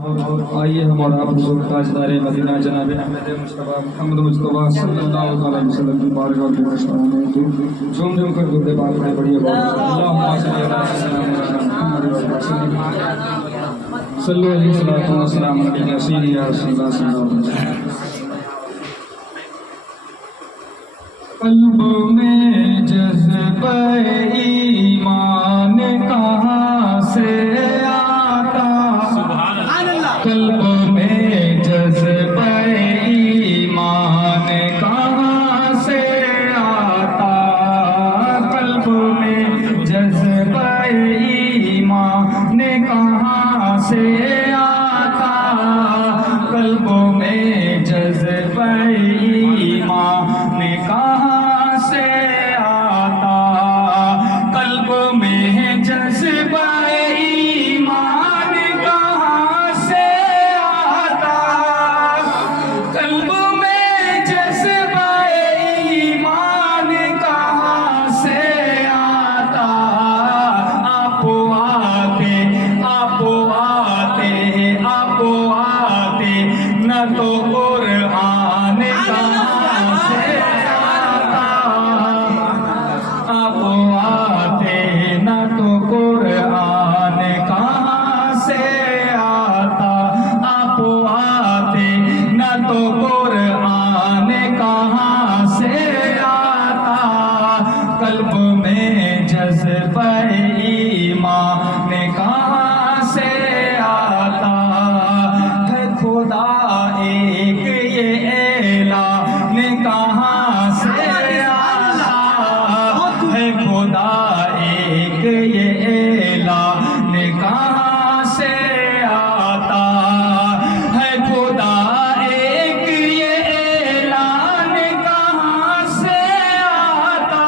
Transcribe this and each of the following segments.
और आइए हमारा आप बुजुर्ग ताजदार मदीना जनाब अहमद मुस्तफ़ा मोहम्मद मुस्तफ़ा सल्लल्लाहु अलैहि वसल्लम की बारगाह में झूम झूम कर दुर्द पाक में पढ़िए अल्लाहुम्मा सल्ली अला सय्यिदना मुहम्मद व सल्लम सल्लल्लाहु अलैहि वसल्लम या सय्यदी या रसूलल्लाह सल्लल्लाहु अलैहि वसल्लम। कल्ब में जज़्बा ईमान कहाँ से आता, कल्ब में जज़्बा ईमान कहाँ से आता, कल्ब में जज़्बा ईमान कहाँ से आता, कल्ब में जज़्बा ईमान कहाँ से आता, कल्ब में जज़्बा ईमान कहाँ से आता, कल्ब में जज़्बा ईमान कहाँ से आता। आप आते न तो कुरान कहाँ से आता, आप आते न तो कुरान कहाँ से आता, आप आते न तो कुरान कहाँ से आता, कल्ब में जज़्बा ईमान कहाँ से आता। है खुदा एक ये ऐलान कहाँ से आता, है खुदा एक ये ऐलान कहाँ से आता, है खुदा एक ये ऐलान कहाँ से आता,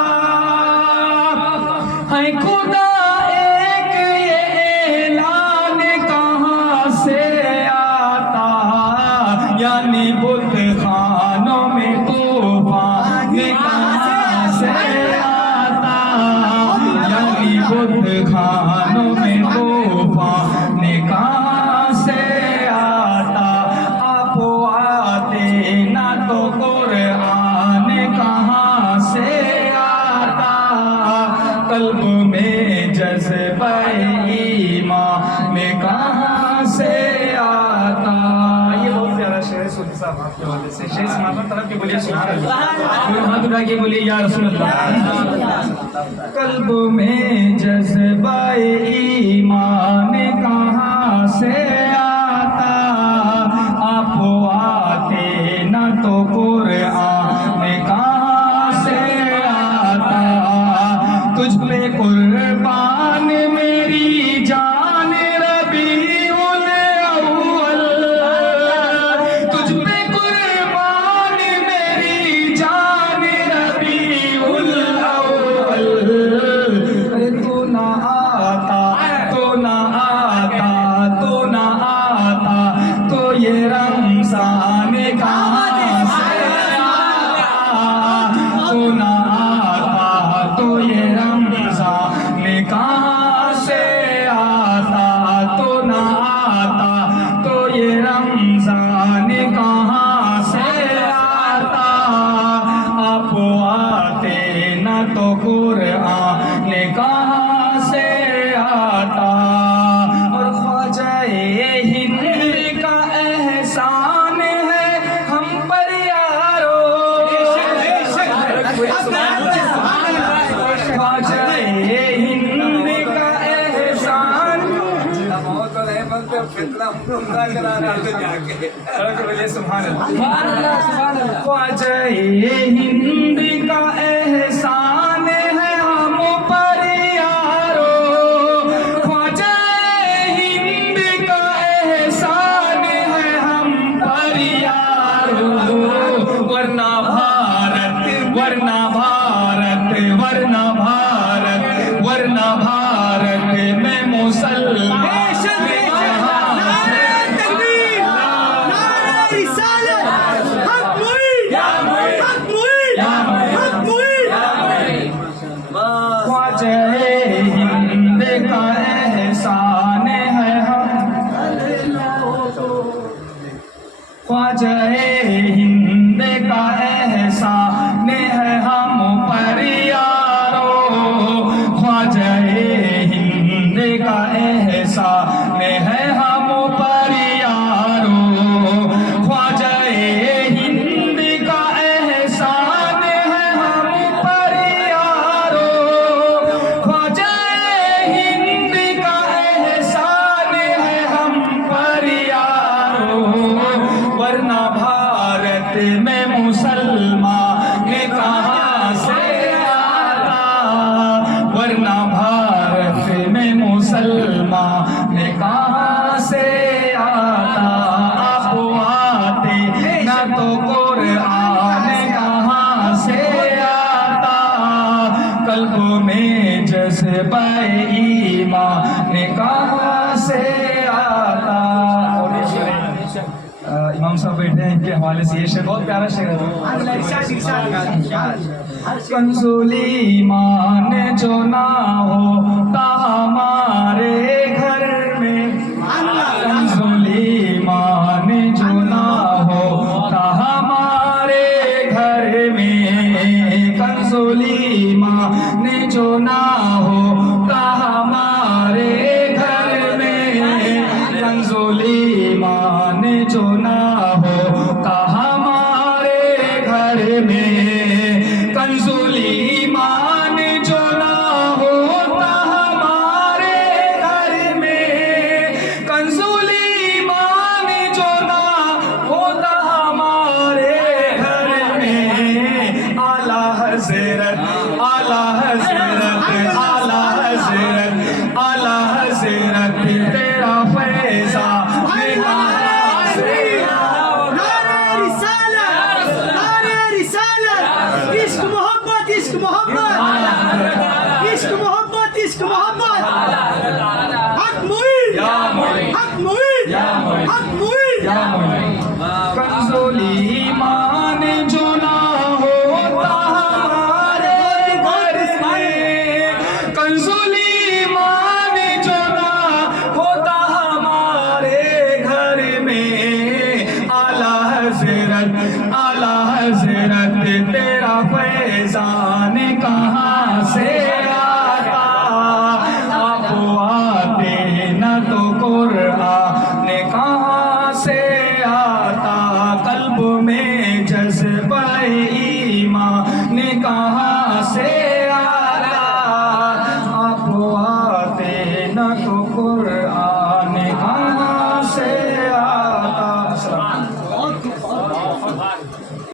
है खुदा एक ये ऐलान कहाँ से आता। यानी बुत खानों में तूफान कहाँ से आता, यानी बुत खानों में तूफान कहाँ से आता। आप आते ना तो कुरान कहाँ से आता, कल्ब में जज़्बा ईमान कहाँ से आता। ये बहुत प्यारा शेर सुल्तान साहब आपके वाले से शेर सुनाना तरफ के बोलिए सुभान अल्लाह, हाथ उठा के बोलिए या रसूल अल्लाह। कल्ब में जज़्बा ईमान कहाँ से आता, आप आते ना तो कुरान कहाँ से आता। तुझ पे कुर्बान मेरी जान रबीउल अव्वल, तुझ पे कुर्बान मेरी जान रबीउल अव्वल। अरे तू ना आता, तो ना आता, तो ना आता, तो ये रमज़ान कहाँ से आता, तो ना आता, तो ये रमज़ान कहाँ से आता, तो ना आता, तो ये रमज़ान कहाँ से आता। आप आते न तो कुरान कहाँ से आता। और ख्वाजा-ए हिंद का एहसान है हम पर यारो, ख्वाजा-ए हिंद का एहसान, ख्वाजा-ए हिंद का एहसान है हम पर यारो, ख्वाजा-ए हिंद का एहसान है हम पर यारो। वरना भारत, वरना भारत, वरना भारत, वरना भारत में मुसलमान इमाम साहब बैठे हैं, इनके हवाले से ये शेर बहुत प्यारा शेर है। कंसोली ईमान जो ना होता हमारे घर में, कंसोली ईमान जो ना होता हमारे घर में, कंसोली ईमान जो ना होता हमारे घर में, कंसोली ईमान जो ना होता हमारे घर में, कंसोली ईमान जो ना होता हमारे घर में, कंसोली ईमान जो ना होता हमारे घर में, आला हज़रत आला हज़रत आला हज़रत आला हज़रत तेरा फैज़ा इश्क मोहब्बत इश्क मोहब्बत इश्क मोहब्बत इश्क मोहब्बत हक मुईद हक मुईद हक मुईद। कंसोली ईमान जो ना होता हमारे घर में, कंसोली ईमान जो ना होता हमारे घर में, आला हज़रत